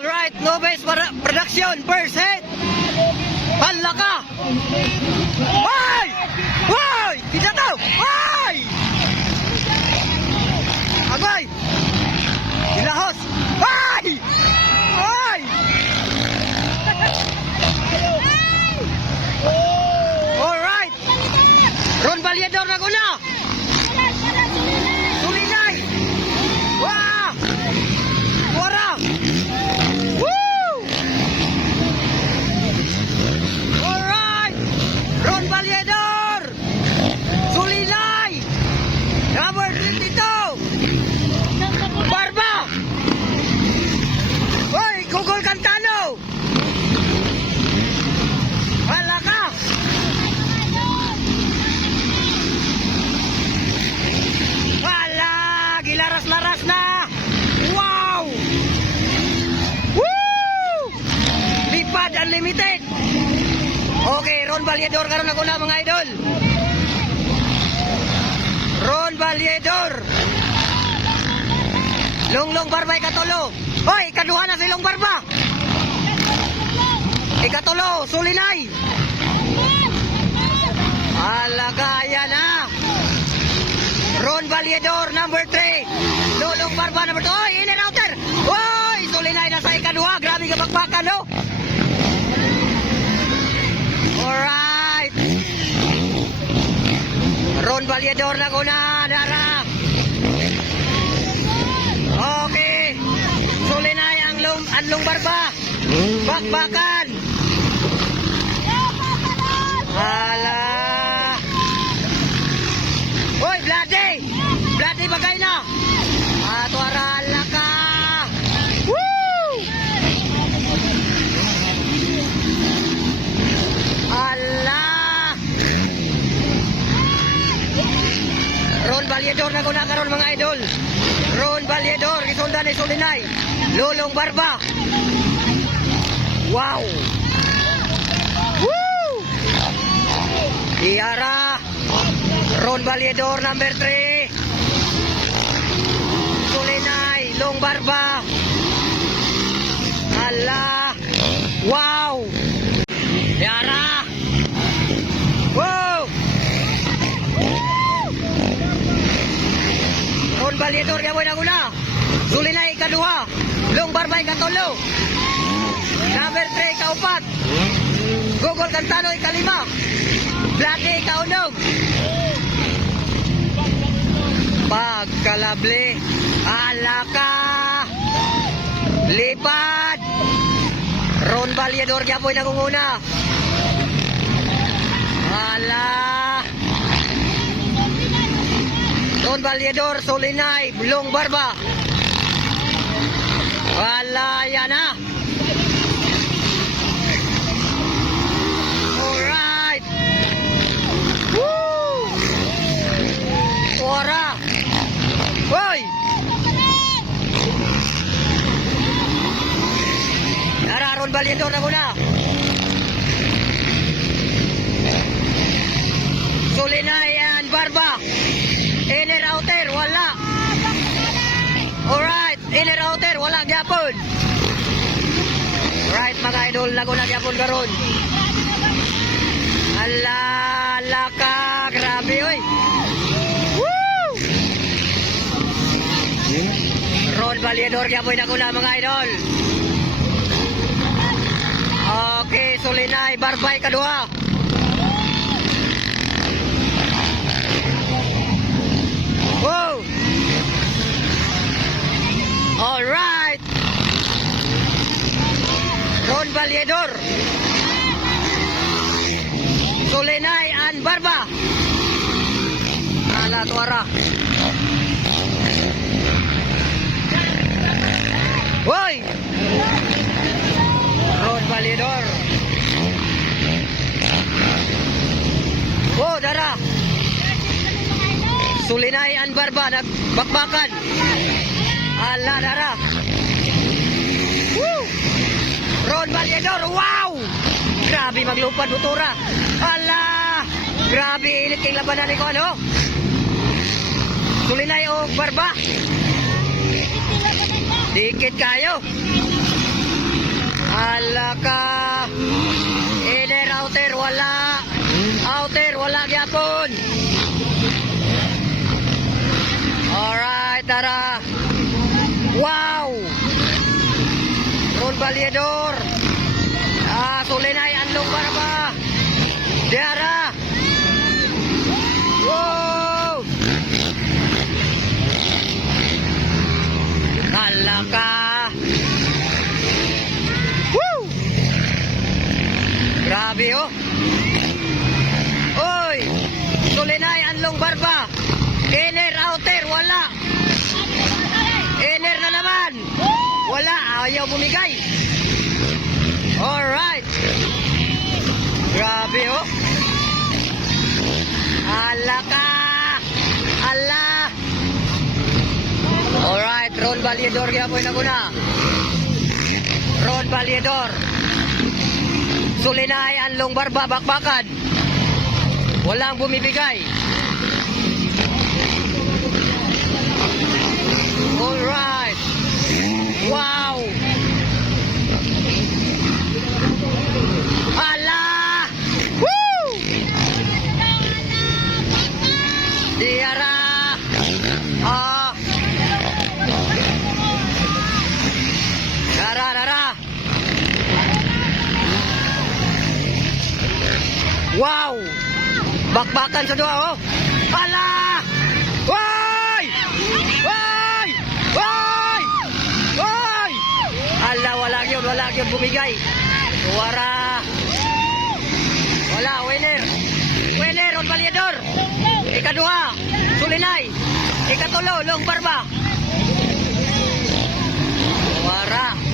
Alright, Nobes Production, first hit. Palaka. Hoy! Hoy! Kita to! Hoy! Agay! Ilahos! Hoy! Hoy! Alright! Ron Valedor na guna! Sulinay! Wah! Wara! Woo! Alright! Ron Valedor! Sulinay! Number 32! Barba! Hoy! Google Cantano! Wala ka! Wala! Gilaras-laras na! Wow! Woo! Lipad Unlimited! Okay, Ron Valedor karon ako na mga idol. Ron Valedor. Longlong Barba ikatulo. Hoy, ikaduha na si Long Barba. Ikatulo, Sulinay. Alagaya na. Ron Valedor number 3. Lulong Barba number 2. Hoy, in and outer. Hoy, Sulinay na sa ikaduha. Grabe ka bakbakan, no? Alright. Ron Valedor na guna, Dara. Okay. Sulinay ang Long Barba. Bakbakan. Hala. Hoy, Bloody. Bloody bagay na. Atwarala ka. Woo! Ala. Ron Valedor na guna karon mga idol. Ron Valedor gisundan ni Sulinay. Lulong Barba. Wow. Woo! Iara. Ron Valedor number 3. Sulinay, Long Barba. Ala. Wow. Iara. Wow. Ron Valedor yaboy na guna. Sulinay ikaduha. Long Barba ikatulo. Number 3 ikaupat. Google Cantano ikalima. Bloody ikaunog. Pagkalabli. Alaka. Lipad. Ron Valedor yaboy na guna. Ala. Ron Valedor, Sulinay, Long Barba. Wala yan na. Alright. Woo! Ora. Hoy! Tara, Ron Valedor na muna. Sulinay and Barba. Inner outer, wala. Alright, inner outer, wala gyapon. Right, mga idol, lago na gyapon karon. Ala, laka, grabe, oy. Woo! Ron Valedor gyapon na kuna, mga idol. Okay, Sulinay, Barbay kaduha. Whoa! All right. Ron Valedor, Sulinay and Barba. Ala tuara. Hoy! Ron Valedor. Oh, Dara. Sulinay and Barba nagbakbakan. Ala Dara. Woo! Ron Valedor, wow! Grabe maglupad butura. Ala! Grabe init kay labanan ni ko ano? Sulinay o Barba. Dikit kayo. Wow! Ron Valedor. Sulinay Anlong Barba. Diara. Wow! Kalaka. Woo! Grabe oh. Oy! Sulinay Anlong Barba. Inner outer wala. Inner na naman. Wala, ayaw bumigay. Alright. Grabe oh. Ala ka. Ala. Alright, Ron Valedor gyapon na muna. Ron Valedor. Sulinay Anlong Barba bakbakan. Walang bumibigay. Alright. Wow. Ala. Woo. Diara. Dara. Wow. Bakbakan sa dua oh. Ala. Woy! Woy! Woy! Woy! Ala, wala yun bumigay. Wara. Wala, winner. Winner, Ron Valedor. Ikaduha, Sulinay. Ikatulo, Long Barba. Wara.